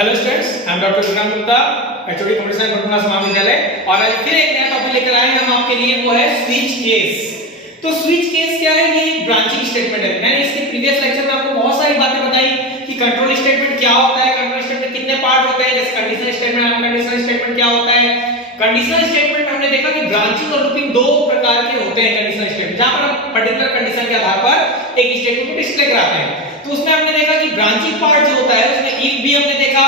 Hello students, I am doctor Vikram Gupta, HOD computer science Patna महाविद्यालय। और आज फिर एक नया टॉपिक लेकर आए हम आपके लिए, वो है स्विच केस। तो स्विच केस क्या है? ये ब्रांचिंग स्टेटमेंट है। मैंने इसके प्रीवियस लेक्चर में आपको बहुत सारी बातें बताई कि कंट्रोल स्टेटमेंट क्या होता है, कंट्रोल स्टेटमेंट कितने पार्ट होते हैं, जैसे कंडीशनल स्टेटमेंट, अनकंडीशनल स्टेटमेंट क्या होता है। कंडीशनल स्टेटमेंट में हमने देखा कि ब्रांचिंग और लूपिंग दो प्रकार के होते हैं। कंडीशनल स्टेटमेंट जहां पर हम पर्टिकुलर कंडीशन के आधार पर एक स्टेटमेंट को डिस्प्ले कराते हैं। तो उसमें हमने देखा कि ब्रांचिंग पार्ट जो होता है उसमें इफ भी हमने देखा,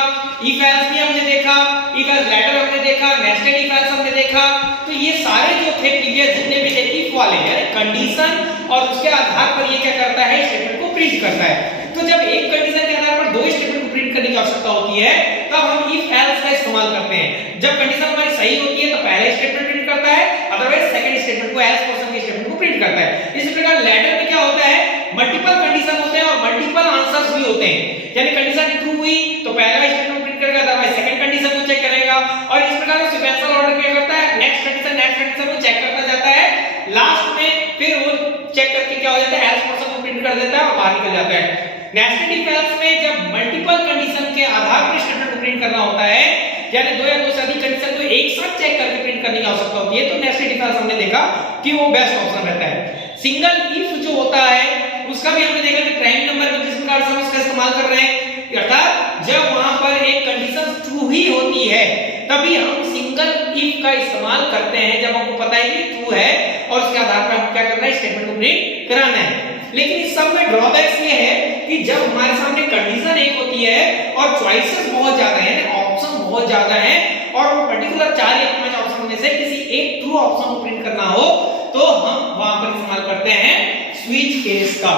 इफ एल्स भी हमने देखा, इफ एल्स लेटर हमने देखा, नेस्टेड इफ एल्स हमने देखा। तो ये सारे जो थे प्रीवियस जितने भी थे इफ वाले, यानी कंडीशन और उसके आधार पर ये क्या करता है, स्टेटमेंट को प्रिंट करता है। तो जब एक कंडीशन के आधार पर दो स्टेटमेंट को प्रिंट करने की आवश्यकता होती है तब हम इफ एल्स का इस्तेमाल करते हैं। जब कंडीशन हमारी सही होती है तो पहला स्टेटमेंट प्रिंट करता है, अदरवाइज सेकंड स्टेटमेंट को, एल्स पोर्शन के स्टेटमेंट को प्रिंट करता है। इसी प्रकार लेटर में क्या होता है, मल्टीपल कंडीशन होते हैं और मल्टीपल आंसर्स भी होते हैं। यानी कंडीशन ट्रू हुई तो पहला स्टेटमेंट प्रिंट करेगा, अदरवाइज सेकंड कंडीशन को चेक करेगा। और इस प्रकार से सीक्वेंशियल ऑर्डर क्या करता है, नेक्स्ट कंडीशन को चेक करता जाता है। लास्ट में फिर वो चेक करके क्या हो जाता है, एल्स पोर्शन को प्रिंट कर देता है और बाहर निकल जाता है। नेस्टेड इफ एल्स में जब मल्टीपल कंडीशन के आधार पर स्टेटमेंट को प्रिंट करना होता है, यानी दो या दो से अधिक कंडीशन को एक साथ चेक करके प्रिंट करने की आवश्यकता होती है, तो नेस्टेड इफ एल्स हमने देखा कि वो बेस्ट ऑप्शन रहता है। सिंगल इफ जो होता है उसका भी हमने देखा कि प्राइम नंबर में किस प्रकार से हम इसका इस्तेमाल कर रहे हैं, अर्थात जब वहां पर एक कंडीशन ट्रू ही होती है तभी हम सिंगल इफ का इस्तेमाल करते हैं, जब हमको पता है कि ट्रू है और उसके आधार पर हम क्या करना है, स्टेटमेंट को प्रिंट कराना है। लेकिन इस सब में ड्रॉबैक्स ये है कि जब हमारे सामने कंडीशन एक होती है और चॉइसेस बहुत ज्यादा है, ऑप्शन बहुत ज्यादा है, और वो पर्टिकुलर 4 या 5 ऑप्शन में से किसी एक ट्रू ऑप्शन को प्रिंट करना हो तो हम वहां पर इस्तेमाल करते हैं स्विच केस का।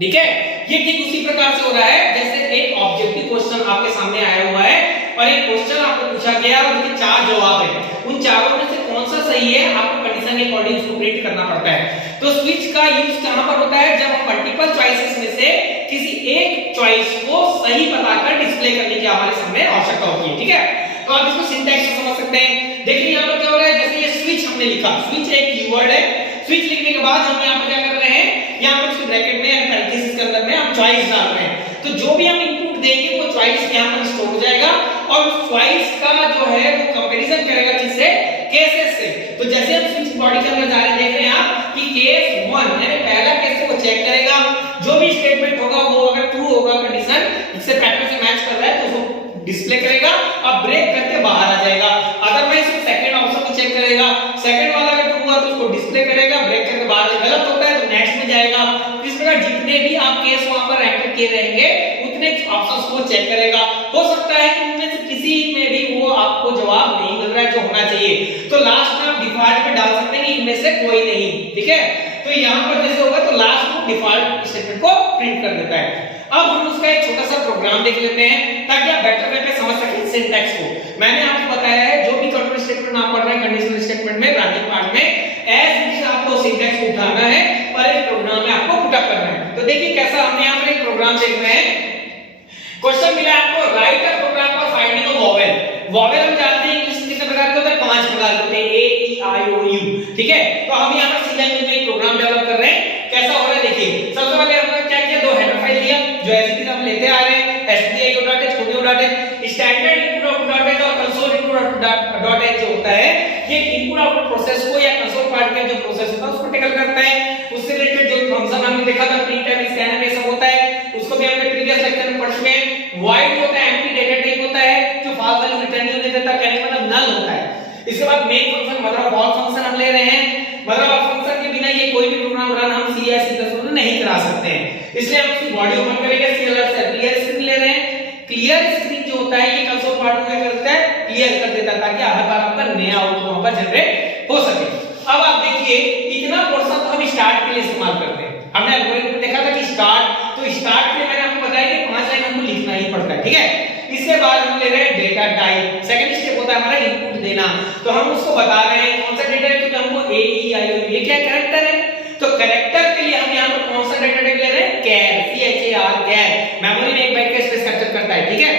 ठीक है, ये ठीक उसी प्रकार से हो रहा है जैसे एक ऑब्जेक्टिव क्वेश्चन आपके सामने आया हुआ है और एक क्वेश्चन आपको पूछा गया और उसके 4 जवाब है। उन चारों में से कौन सा सही है आपको कंडीशन के अकॉर्डिंग उसको प्रिंट करना पड़ता है। तो स्विच का यूज कहां पर होता है, जब हम मल्टीपल चॉइसेस में से किसी एक चॉइस को सही बताकर डिस्प्ले करने की हमारे सामने आवश्यकता होती है। ठीक है, तो आप इसको सिंटैक्स से समझ सकते हैं। देखिए यहां पर क्या हो रहा है, जैसे ये स्विच हमने लिखा, स्विच एक कीवर्ड है। स्विच लिखने के बाद हम यहां पर क्या कर रहे हैं, यहां पर उसके ब्रैकेट में या पैरेंथेसिस के अंदर में हम चॉइस डाल रहे हैं। तो जो भी हम इनपुट देंगे वो चॉइस यहां पर स्टोर हो जाएगा और उस चॉइस का जो है वो कंपैरिजन करेगा किससे, केसेस से। तो जैसे हम स्विच बॉडी के अंदर जा रहे हैं, देख रहे हैं आप कि केस 1 यानी पहला केस को चेक करेगा, जो भी स्टेटमेंट होगा वो अगर ट्रू होगा कंडीशन इससे पैटर्न से मैच कर रहा है तो उसको डिस्प्ले करेगा और ब्रेक करके बाहर आ जाएगा। अदरवाइज सेकंड ऑप्शन को चेक करेगा, सेकंड वाला अगर ट्रू हुआ तो उसको डिस्प्ले करेगा, ब्रेक करके बाहर, गलत होता है तो नेक्स्ट में जाएगा। इस प्रकार जितने भी आप केस वहां पर एंटर किए रहेंगे उतने ऑप्शंस को चेक करेगा। हो सकता है कि उनमें से किसी में भी वो आपको जवाब नहीं मिल रहा है जो होना चाहिए, तो लास्ट में आप डिफॉल्ट में डाल सकते हैं कि इनमें से कोई नहीं। ठीक है, तो यहां पर जैसे होगा तो लास्ट में डिफॉल्ट स्टेटमेंट को प्रिंट कर देता है। अब हम उसका एक छोटा सा प्रोग्राम देख लेते हैं ताकि आप बेटर वे पे समझ सकें सिंटैक्स को। मैंने आपको बताया है जो भी कंट्रोल स्टेटमेंट आप पढ़ रहे हैं कंडीशनल स्टेटमेंट में, ब्रांचिंग पार्ट में, एज इट इज आपको सिंटैक्स को उठाना है और एक प्रोग्राम में आपको पुट अप करना है। तो देखिए कैसा, हमने यहां पर एक प्रोग्राम देख रहे हैं। क्वेश्चन मिला है आपको, write a program for finding a vowel. Vowel हम जानते हैं इंग्लिश कितने प्रकार के होते हैं, 5 प्रकार के होते हैं, ए ई आई ओ यू। ठीक है, तो हम यहां पर सी लैंग्वेज में एक प्रोग्राम डेवलप कर रहे हैं। कैसा हो रहा है देखिए, सबसे पहले हमने क्या किया, दो हेडर फाइल लिया जो एज इट इज हम लेते आ रहे हैं, stdio.h, studio.h, स्टैंडर्ड इनपुट आउटपुट.h और कंसोल इनपुट.h जो होता है ये इनपुट आउटपुट प्रोसेस को या कंसोल पार्ट का जो प्रोसेस होता है उसको टैकल करता है। उससे रिलेटेड जो फंक्शन हमने देखा था, printf, scanf ये सब होता है, उसको भी हमने प्रीवियस लेक्चर में पढ़ चुके हैं। void होता है, एम्प्टी डेटा टाइप होता है जो फाल्स वैल्यू रिटर्न नहीं देता, कहने का मतलब नल होता है। इसके बाद main function, mother of all function हम ले रहे हैं। मदर ऑफ फंक्शन के बिना ये कोई भी प्रोग्राम रन हम सी या सी में नहीं करा सकते हैं, इसलिए हम उसकी बॉडी ओपन करेंगे, clr से क्लियर स्क्रीन ले रहे हैं। क्लियर स्क्रीन जो होता है ये कंसोल पार्ट को क्या करता है, क्लियर कर देता है ताकि हर बार आपका नया आउटपुट वहां पर जनरेट हो सके। अब आप देखिए इतना पोर्शन तो हम स्टार्ट के लिए इस्तेमाल करते हैं। हमने एल्गोरिथम में देखा था कि स्टार्ट, तो स्टार्ट के लिए मैंने आपको बताया कि 5 लाइन हमको लिखना ही पड़ता है। ठीक है, इसके बाद हम ले रहे हैं डेटा टाइप। सेकंड स्टेप होता है हमारा इनपुट देना, तो हम उसको बता रहे हैं कौन सा डेटा है, क्योंकि हमको ए ई आई ओ ये क्या कैरेक्टर है, तो कैरेक्टर के लिए हम यहां पर कौन सा डेटा टाइप ले रहे हैं, char, C H A R, char. Memory में 1 बाइट का स्पेस कैप्चर करता है। ठीक है,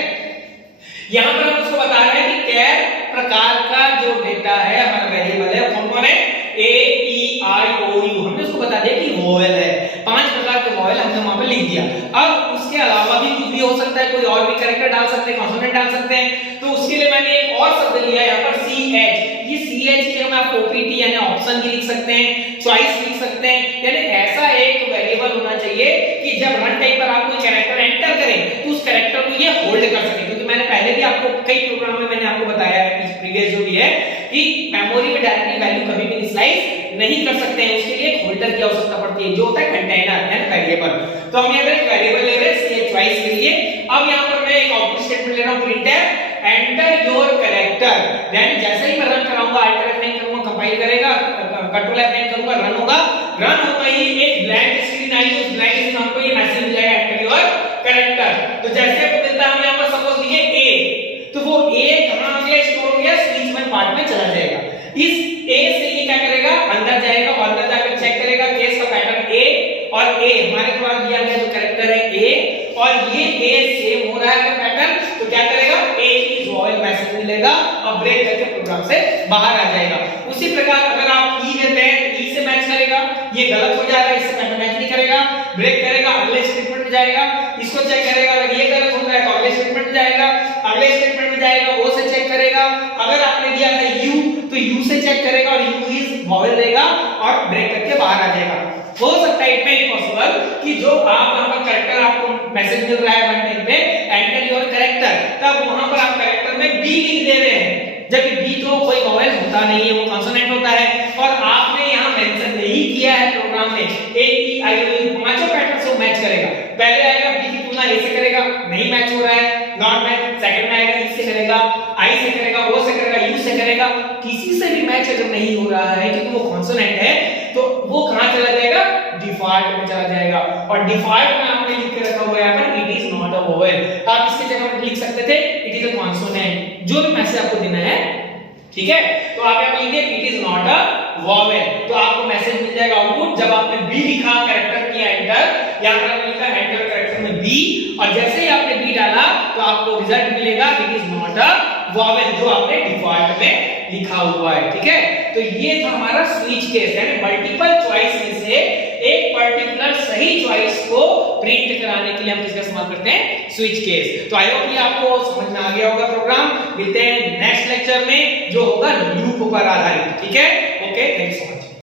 यहां पर हम उसको बता रहे हैं कि कैर प्रकार का जो डेटा है हमारा वेरिएबल है कौन कौन है, ए ई आई ओ यू। हमने उसको बता दिया कि वोवेल है, 5 प्रकार के वोवेल हमने वहां पर लिख दिया। अब उसके अलावा भी कुछ भी हो हो सकता है, कोई और भी कैरेक्टर डाल सकते हैं, कॉन्सोनेंट डाल सकते हैं। तो उसके लिए मैंने एक और शब्द लिया है यहाँ पर CH। ये CH की जगह आप OPT यानी ऑप्शन भी लिख सकते हैं, चॉइस लिख सकते हैं। यानी ऐसा एक वेरिएबल होना चाहिए कि जब रन टाइम पर आप कोई कैरेक्टर एंटर करें तो उस कैरेक्टर को ये होल्ड कर सके। क्योंकि मैंने पहले भी आपको कई प्रोग्राम में मैंने आपको बताया है, प्रीवियस जो भी है, कि मेमोरी में डायरेक्टली वैल्यू कभी भी इनिशियलाइज नहीं कर सकते हैं, उसके लिए एक होल्डर की आवश्यकता पड़ती है जो होता है कंटेनर है वेरिएबल। तो हम यहाँ पे एक वेरिएबल ले रहे हैं CH चॉइस के लिए। अब यहाँ पर मैं एक आउटपुट स्टेटमेंट ले रहा हूँ printf एंटर योर कैरेक्टर। यानी जैसे ही मैं रन कराऊंगा, अल्टर F9 करूंगा, कंपाइल करेगा, कंट्रोल F9 करूंगा, रन होगा, रन होता ही एक ब्लैंक स्क्रीन आई, उस ब्लैंक स्क्रीन में आपको ये मैसेज मिल जाएगा एंटर योर कैरेक्टर। तो जैसे आपको मिलता है, हम यहाँ पर सपोज लिखे A, तो वो A कहां आ गया, स्टोर हो गया स्विच में पार्ट में चला जाएगा। इस A से ये क्या करेगा, अंदर जाएगा और अंदर जाकर चेक करेगा केस का पैटर्न A और A हमारे द्वारा दिया गया जो कैरेक्टर है A, और ये A सेम हो रहा है पैटर्न, तो क्या करेगा, A इज वॉवेल मैसेज मिलेगा और ब्रेक करके प्रोग्राम से बाहर आ जाएगा। उसी प्रकार अगर आप E देते हैं तो E से मैच करेगा, ये गलत हो जाएगा, इससे पैटर्न मैच नहीं करेगा, ब्रेक करेगा, अगले स्टेटमेंट में जाएगा, इसको चेक करेगा, अगर ये गलत हो रहा है तो अगले स्टेटमेंट में जाएगा, अगले स्टेटमेंट में जाएगा, O से चेक करेगा, अगर आपने दिया था U तो U से चेक करेगा और U इज वॉवेल देगा और ब्रेक करके बाहर आ जाएगा। हो सकता है इतना ही पॉसिबल कि जो आप वहां पर कैरेक्टर आपको मैसेज मिल रहा है रन टाइम पे एंटर योर कैरेक्टर, तब वहां पर आप कैरेक्टर में B लिख दे रहे हैं, जबकि B तो कोई वॉवेल होता नहीं है, वो कॉन्सोनेंट होता है, और आपने यहां मेंशन नहीं किया है प्रोग्राम में A E I O U पांचों पैटर्न से मैच करेगा। पहले आएगा B की तुलना A से करेगा, नहीं मैच हो रहा है, नॉट मैच, सेकंड में आएगा E से करेगा, I से करेगा, O से करेगा, U से करेगा, किसी से भी मैच अगर नहीं हो रहा है क्योंकि वो कॉन्सोनेंट है, तो वो कहां चला जाएगा, डिफॉल्ट में चला जाएगा। और डिफॉल्ट में आपने लिख के रखा हुआ है यहाँ पर it is not a vowel, आप इसकी जगह पर लिख सकते थे इट इज अ कॉन्सोनेंट, जो भी मैसेज आपको देना है, ठीक है। तो आप यहाँ लिखिए it is not a vowel, तो आपको मैसेज मिल जाएगा आउटपुट। जब आपने B लिखा, कैरेक्टर किया एंटर, यहाँ पर आपने लिखा एंटर कैरेक्टर में B, और जैसे ही आपने B डाला तो आपको रिजल्ट मिलेगा it is not a vowel, जो आपने डिफॉल्ट में लिखा हुआ है, ठीक है। तो ये था हमारा स्विच केस, यानी मल्टीपल चॉइस में से एक पर्टिकुलर सही चॉइस को प्रिंट कराने के लिए हम किसका इस्तेमाल करते हैं, स्विच केस। तो आई होप ये आपको समझ में आ गया होगा प्रोग्राम। मिलते हैं नेक्स्ट लेक्चर में जो होगा लूप पर आधारित, ठीक है। Okay, thank you so much.